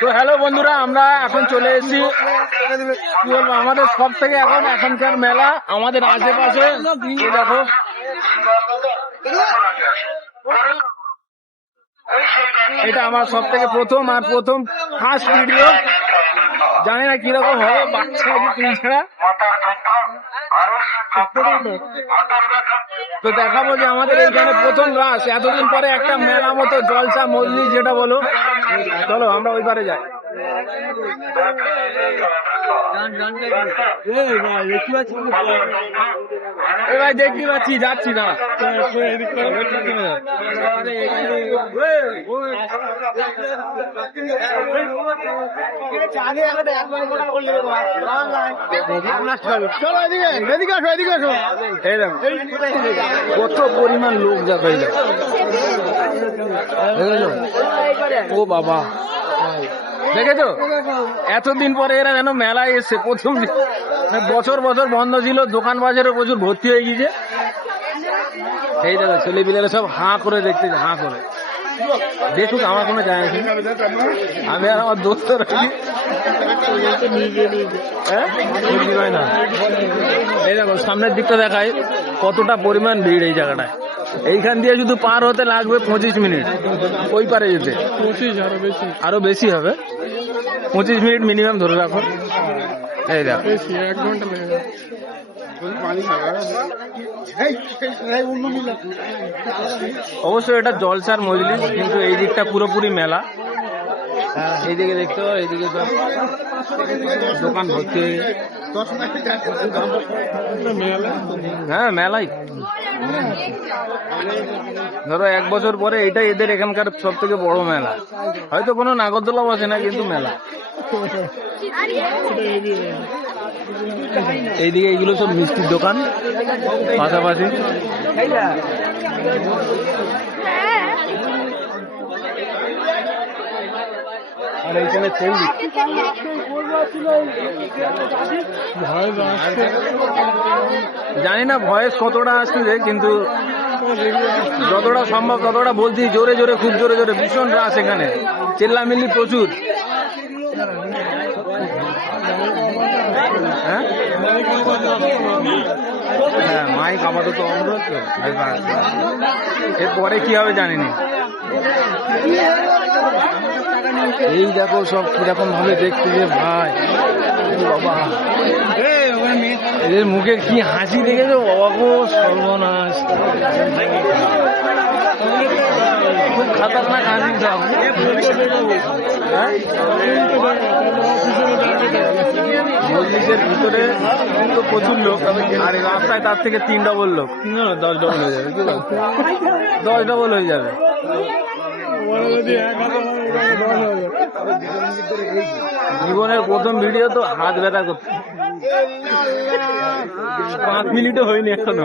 তো হ্যালো বন্ধুরা, আমরা এখন চলে এসেছি কি বলবো আমাদের সব থেকে এখনকার মেলা আমাদের আশেপাশে। দেখো এটা আমার সব থেকে প্রথম ফার্স্ট ভিডিও। জানি না কিরকম হবে, বাচ্চা ছাড়া। তো দেখাবো যে আমাদের এইখানে প্রথম রাস, এতদিন পরে একটা মেলা মতো জলসা মজলিস যেটা বলো। চলো আমরা ওই পারে যাই। ভাই দেখতে পাচ্ছি, যাচ্ছি না। কত পরিমাণ লোক যাবে, ও বাবা দেখেছো? এতদিন পরে এরা যেন মেলায় এসছে। প্রথম বছর বন্ধ ছিল, দোকান বাজারে প্রচুর ভর্তি হয়ে গিয়েছে। এই দেখো ছেলে পিলেরা সব হাঁ করে দেখতেছে, হাঁ করে দেখুক, আমার কোনো যায় না। আমি আর আমার দোস্ত না। এই দেখো সামনের দিকটা দেখায় কতটা পরিমাণ ভিড় এই জায়গাটায়। এইখান দিয়ে শুধু পার হতে লাগবে 25 মিনিট, ওই পারে যেতে 25 আরো বেশি হবে। 25 মিনিট মিনিমাম ধরে রাখো। এই দেখো 1 ঘন্টা লেগে অবশ্যই এটা জলসার মজলিস, কিন্তু এই দিকটা পুরোপুরি মেলা। এইদিকে দেখতে পাবো, এইদিকে তো দোকান ভর্তি হয়ে গেছে। হ্যাঁ মেলাই। ধরো 1 বছর পরে এটাই এদের এখানকার সব থেকে বড় মেলা। হয়তো কোনো নাগরদোলা বসে না, কিন্তু মেলা। এইদিকে এইগুলো সব মিষ্টির দোকান পাশাপাশি। আর এইখানে জানি না ভয়েস কতটা আসছে, কিন্তু যতটা সম্ভব ততটা বলছি। জোরে জোরে, খুব জোরে জোরে, ভীষণ রাস এখানে, চেল্লামিল্লি প্রচুর। হ্যাঁ হ্যাঁ মাইক আপাতত অনুরোধ। এরপরে কি হবে জানিনি। এই দেখো সব কিরকম ভাবে দেখতে যে ভাই, বাবা এদের মুখে কি হাসি দেখেছো বাবা গো, সর্বনাশ। খুব খাতারনাক হাসি সব। মজলিসের ভিতরে তো প্রচুর লোক, আর রাস্তায় তার থেকে 3 ডবল লোক। 10 ডবল হয়ে যাবে, 10 ডবল হয়ে যাবে। জীবনের প্রথম ভিডিও তো হাত ব্যথা করছে। 5 মিনিটও হয়নি এখনো।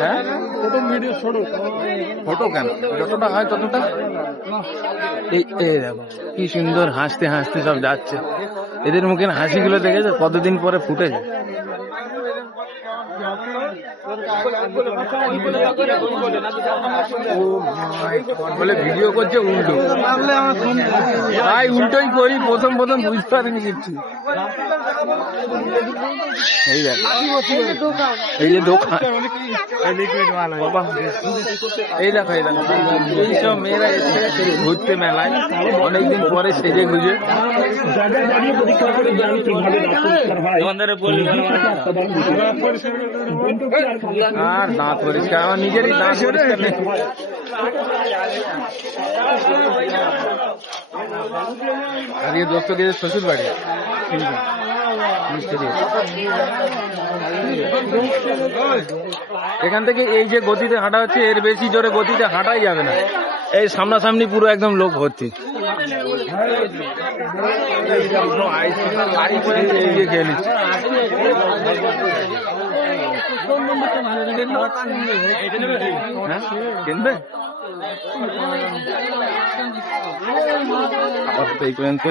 হ্যাঁ প্রথম ভিডিও ছোট কেন, যতটা হয় ততটা। এই দেখো কি সুন্দর হাসতে হাসতে সব যাচ্ছে। এদের মুখের হাসিগুলো দেখেছো কতদিন পরে ফুটেছে। বলে ভিডিও করছে উল্টো, তাই উল্টোই করি। প্রথম বুঝতে পারিনি কিছু। এই দেখো এই যে দোকান, এই দেখো এইসব মেয়েরা এসে ঘুরতে মেলায় অনেকদিন পরে সেজে গুজে। আর দাঁত পরিষ্কার, আমার নিজেরই দাঁত পরিষ্কার নেই। আজকে দোস্ত গিয়ে শ্বশুর বাড়ি, এখান থেকে এই যে গতিতে হাঁটা হচ্ছে, এর বেশি জোরে গতিতে হাঁটাই যাবে না। এই সামনাসামনি পুরো একদম লোক ভর্তি। গাড়ি করে এগিয়ে খেয়ে নিচ্ছে। কিনবে আপাতত এই পর্যন্ত।